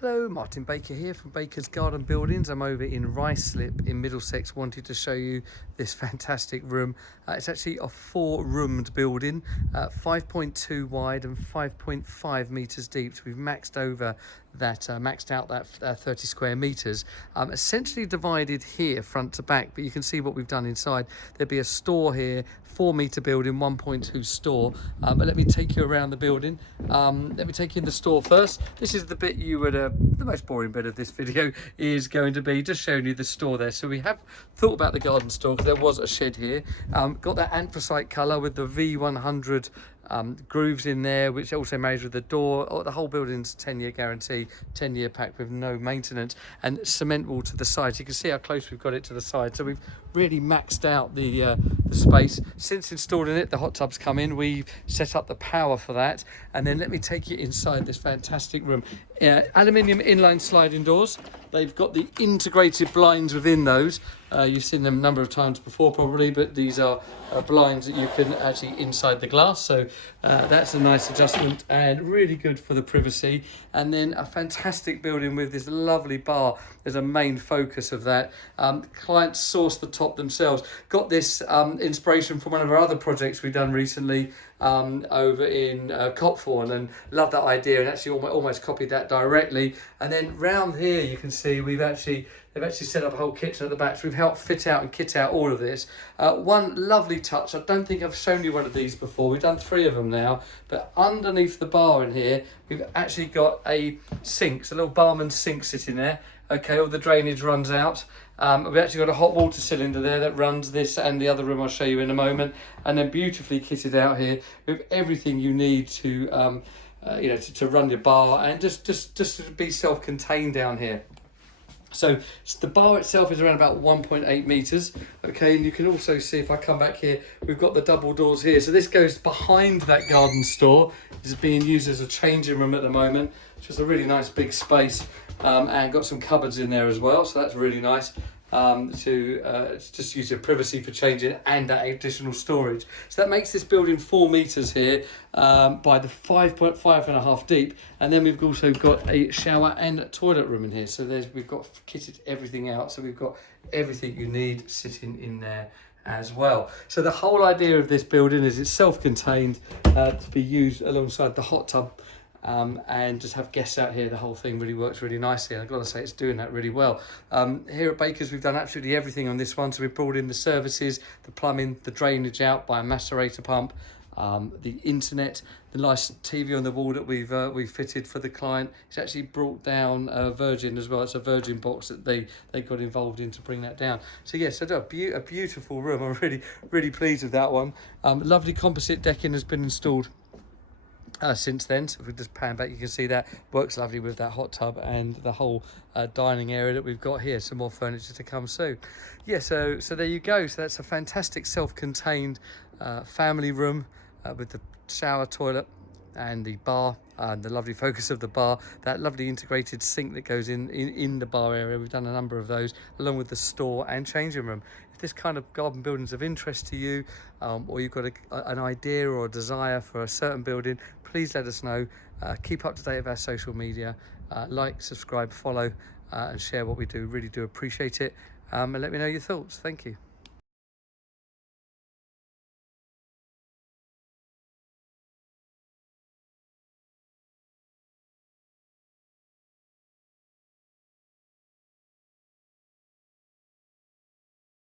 Hello, Martin Baker here from Baker's Garden Buildings. I'm over in Ruislip in Middlesex, wanted to show you this fantastic room. It's actually a 4-roomed building, 5.2 wide and 5.5 metres deep. So we've maxed out that 30 square metres. Essentially divided here front to back, but you can see what we've done inside. There'd be a store here, 4-metre building, 1.2 store. But let me take you around the building. Let me take you in the store first. This is the bit you would the most boring bit of this video is going to be just showing you the store there. So we have thought about the garden store because there was a shed here. Got that anthracite colour with the V100 grooves in there, which also marries with the door. The whole building's 10-year guarantee, 10-year pack with no maintenance, and cement wall to the sides. You can see how close we've got it to the side. So we've really maxed out the space. Since installing it, the hot tubs come in. We've set up the power for that, and then let me take you inside this fantastic room. Aluminium inline sliding doors. They've got the integrated blinds within those. You've seen them a number of times before probably, but these are blinds that you can actually inside the glass. So that's a nice adjustment and really good for the privacy. And then a fantastic building with this lovely bar as a main focus of that. Clients sourced the top themselves. Got this inspiration from one of our other projects we've done recently over in Copthorne, and love that idea and actually almost copied that directly. And then round here you can see they've actually set up a whole kitchen at the back, so we've helped fit out and kit out all of this. One lovely touch, I don't think I've shown you one of these before, we've done 3 of them now, but underneath the bar in here we've actually got a sink, so a little barman's sink sitting there. Okay, all the drainage runs out. We've actually got a hot water cylinder there that runs this and the other room I'll show you in a moment, and then beautifully kitted out here with everything you need to to run your bar and just to be self-contained down here. So the bar itself is around about 1.8 metres, okay, and you can also see, if I come back here, we've got the double doors here. So this goes behind that garden store. It's being used as a changing room at the moment, which is a really nice big space, and got some cupboards in there as well, so that's really nice. To just use your privacy for changing and that additional storage. So that makes this building 4 metres here by the 5.5 deep, and then we've also got a shower and a toilet room in here. So we've got kitted everything out, so we've got everything you need sitting in there as well. So the whole idea of this building is it's self-contained to be used alongside the hot tub. And just have guests out here. The whole thing really works really nicely, and I've got to say it's doing that really well. Here at Baker's we've done absolutely everything on this one. So we've brought in the services, the plumbing, the drainage out by a macerator pump, the internet, the nice TV on the wall that we've fitted for the client. It's actually brought down Virgin as well. It's a Virgin box that they got involved in to bring that down. So yes, a beautiful room. I'm really pleased with that one. Lovely composite decking has been installed since then, so if we just pan back you can see that works lovely with that hot tub and the whole dining area that we've got here. Some more furniture to come soon. Yeah, so there you go. So that's a fantastic self-contained family room with the shower, toilet and the bar, and the lovely focus of the bar, that lovely integrated sink that goes in the bar area. We've done a number of those along with the store and changing room. If this kind of garden building is of interest to you, or you've got an idea or a desire for a certain building, please let us know. Keep up to date with our social media, like, subscribe, follow and share what we do. Really do appreciate it, and let me know your thoughts. Thank you.